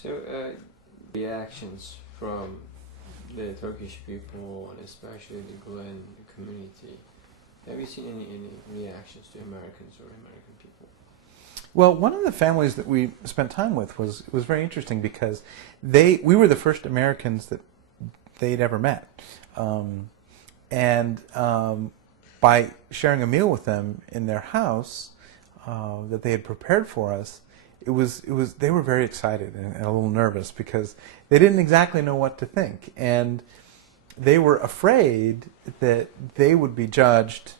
So, reactions from the Turkish people and especially the Gulen community. Have you seen any reactions to Americans or American people? Well, one of the families that we spent time with was very interesting because we were the first Americans that they'd ever met, and by sharing a meal with them in their house that they had prepared for us, they were very excited and a little nervous because they didn't exactly know what to think, and they were afraid that they would be judged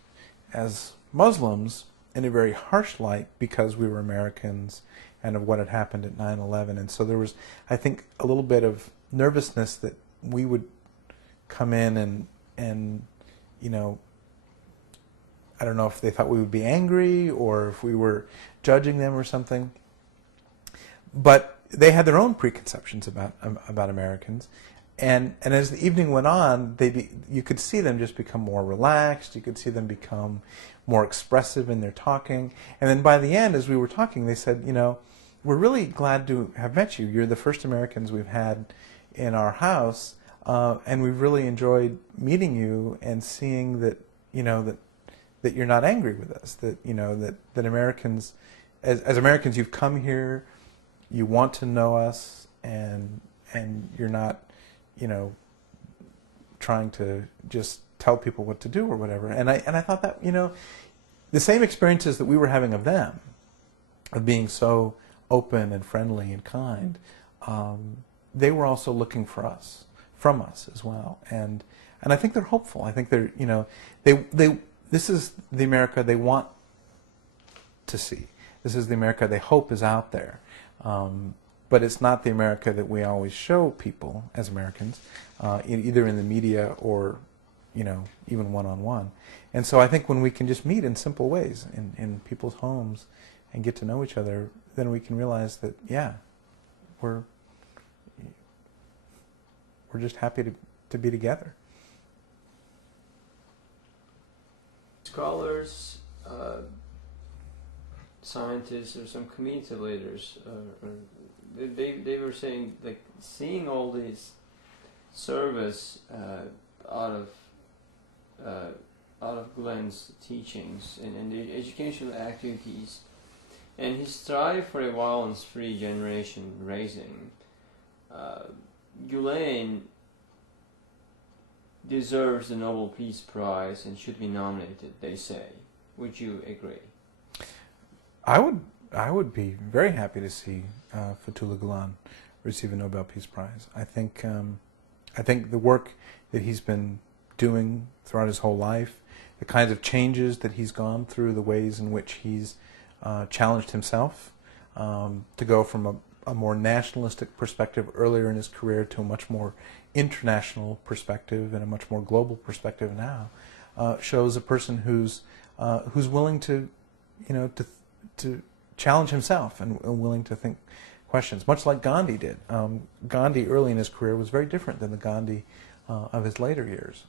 as Muslims in a very harsh light because we were Americans and of what had happened at 9/11. And so there was, I think, a little bit of nervousness that we would come in and you know, I don't know if they thought we would be angry or if we were judging them or something. But they had their own preconceptions about Americans. And as the evening went on, you could see them just become more relaxed. You could see them become more expressive in their talking. And then by the end, as we were talking, they said, you know, we're really glad to have met you. You're the first Americans we've had in our house, and we've really enjoyed meeting you and seeing that, you know, that you're not angry with us. That, you know, that Americans, as Americans, you've come here, you want to know us, and you're not, you know, trying to just tell people what to do or whatever. And I thought that, you know, the same experiences that we were having of them, of being so open and friendly and kind, they were also looking from us as well. And I think they're hopeful. I think they're, you know, this is the America they want to see. This is the America they hope is out there. But it's not the America that we always show people as Americans, either in the media or, you know, even one-on-one. And so I think when we can just meet in simple ways in people's homes and get to know each other, then we can realize that, yeah, we're just happy to be together. Scholars, scientists, or some community leaders, they were saying, like, seeing all these service out of Gulen's teachings and the educational activities, and his strive for a violence-free generation raising, Gulen deserves the Nobel Peace Prize and should be nominated, they say. Would you agree? I would be very happy to see Fethullah Gulen receive a Nobel Peace Prize. I think the work that he's been doing throughout his whole life, the kinds of changes that he's gone through, the ways in which he's challenged himself to go from a more nationalistic perspective earlier in his career to a much more international perspective and a much more global perspective now, shows a person who's willing to, you know, to challenge himself and willing to think questions, much like Gandhi did. Gandhi early in his career was very different than the Gandhi of his later years.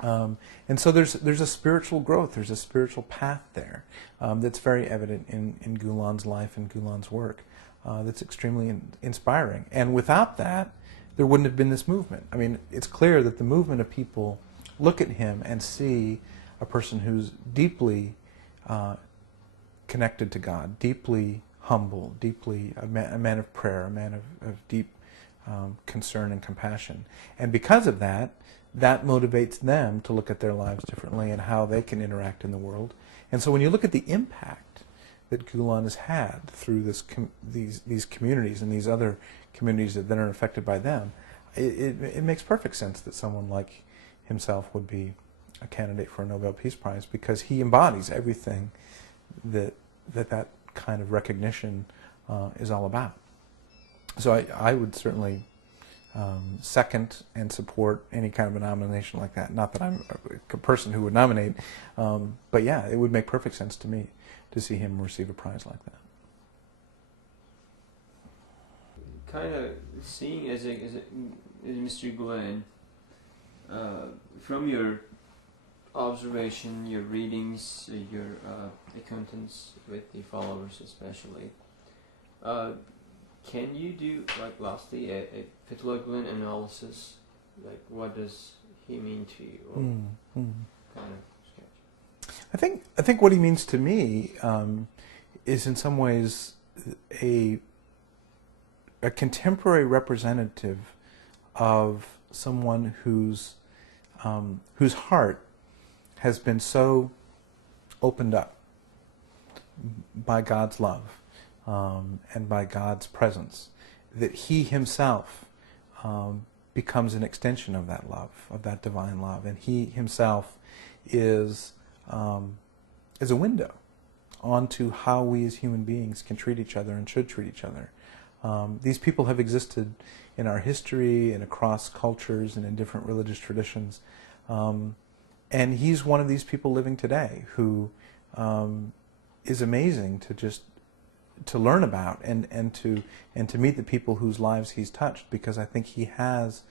And so there's a spiritual growth, there's a spiritual path there that's very evident in Gulen's life and Gulen's work that's extremely inspiring. And without that, there wouldn't have been this movement. I mean, it's clear that the movement of people look at him and see a person who's deeply connected to God, deeply humble, deeply a man of prayer, a man of deep concern and compassion. And because of that, that motivates them to look at their lives differently and how they can interact in the world. And so when you look at the impact that Gulen has had through these communities and these other communities that then are affected by them, it makes perfect sense that someone like himself would be a candidate for a Nobel Peace Prize, because he embodies everything that kind of recognition is all about. So I would certainly second and support any kind of a nomination like that. Not that I'm a person who would nominate, but yeah, it would make perfect sense to me to see him receive a prize like that. Kind of seeing as Mr. Gulen, from your observation, your readings, your acquaintance with the followers especially, can you do, like, lastly, a Fethullah Gulen analysis? Like, what does he mean to you? Or kind of sketch. I think what he means to me is in some ways a contemporary representative of someone whose heart has been so opened up by God's love and by God's presence that he himself becomes an extension of that love, of that divine love, and he himself is a window onto how we as human beings can treat each other and should treat each other. These people have existed in our history and across cultures and in different religious traditions. And he's one of these people living today who is amazing to learn about and to meet the people whose lives he's touched, because I think he has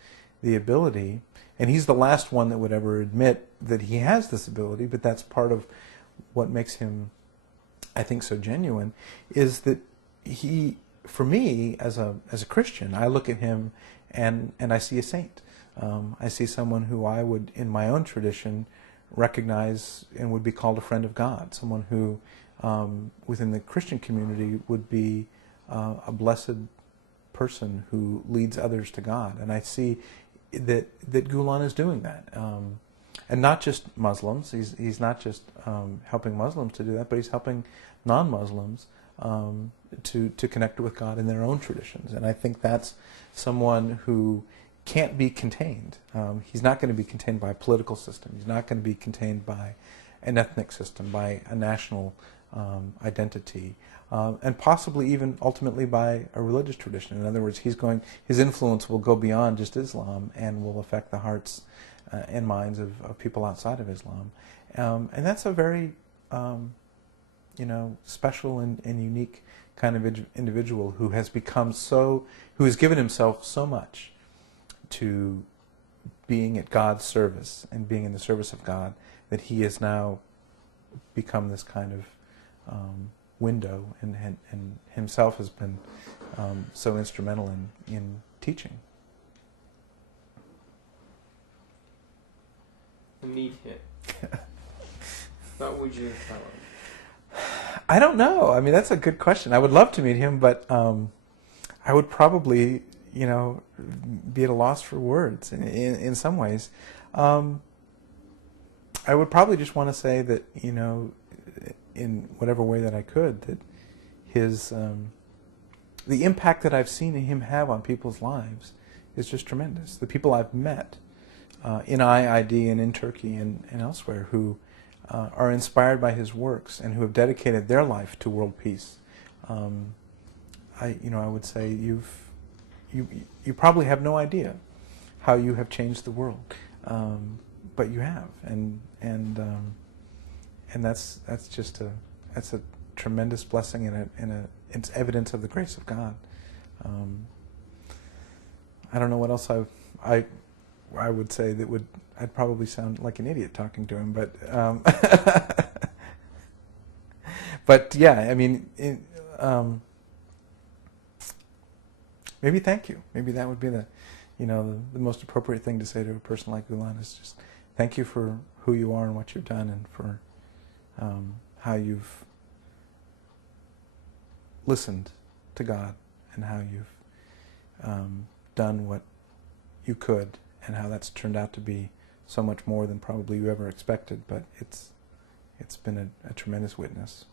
the ability, and he's the last one that would ever admit that he has this ability, but that's part of what makes him, I think, so genuine, is that he, for me, as a Christian, I look at him and I see a saint. I see someone who I would, in my own tradition, recognize and would be called a friend of God, someone who, within the Christian community, would be a blessed person who leads others to God. And I see that Gulen is doing that. And not just Muslims. He's not just helping Muslims to do that, but he's helping non-Muslims to connect with God in their own traditions. And I think that's someone who can't be contained. He's not going to be contained by a political system. He's not going to be contained by an ethnic system, by a national identity, and possibly even ultimately by a religious tradition. In other words, his influence will go beyond just Islam and will affect the hearts and minds of people outside of Islam. And that's a very special and unique kind of individual who has who has given himself so much to being at God's service and being in the service of God, that he has now become this kind of window, and himself has been so instrumental in teaching. To meet him, what would you tell him? I don't know. I mean, that's a good question. I would love to meet him, but I would probably, be at a loss for words in some ways. I would probably just want to say that, in whatever way that I could, that the impact that I've seen him have on people's lives is just tremendous. The people I've met in IID and in Turkey and elsewhere who are inspired by his works and who have dedicated their life to world peace. I would say you probably have no idea how you have changed the world, but you have, and that's just a tremendous blessing, and it's evidence of the grace of God. I don't know what else I would say that I'd probably sound like an idiot talking to him, but but yeah, I mean, maybe thank you. Maybe that would be the most appropriate thing to say to a person like Gulen, is just thank you for who you are and what you've done, and for how you've listened to God, and how you've done what you could, and how that's turned out to be so much more than probably you ever expected. But it's been a tremendous witness.